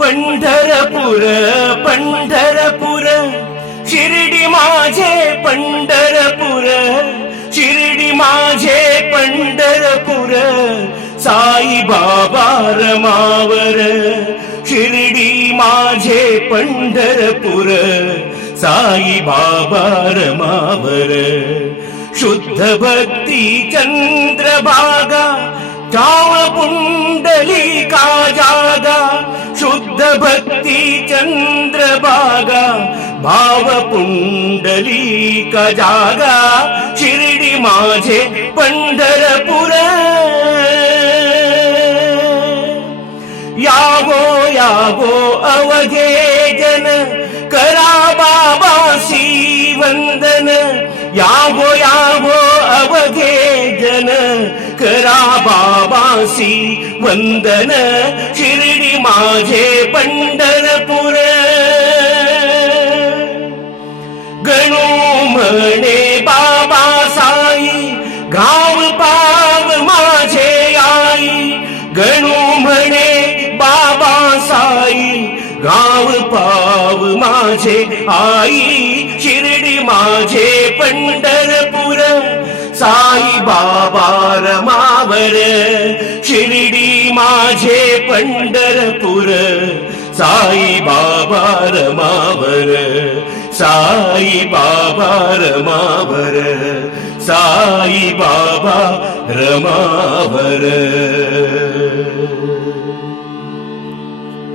पंढरपूर पंढरपूर शिर्डी माझे पंढरपूर, शिर्डी माझे पंढरपूर, साई बाबा रमावर, शिर्डी माझे पंढरपूर, साई बाबा रमावर. शुद्ध भक्ती चंद्रभागा जाव पुंडलिका जागा, शुद्ध भक्ती चंद्रभागा भाव पुंडलिका जागा, शिर्डी माझे पंढरपूर. यावो अवघे जन करा बाबासी वंदन, यावो अवघे जन करा बाबासी वंदन, शिर्डी माझे पंढरपूर. गणू म्हणे बाबा साई गाव पाव माझे आई, गणू म्हणे बाबा साई गाव पाव माझे आई, शिर्डी माझे पंढरपूर, साई बाबा रमावर, शिर्डी माझे पंढरपूर, साई बाबा रमावर, साई बाबा रमावर, साई बाबा रमावर.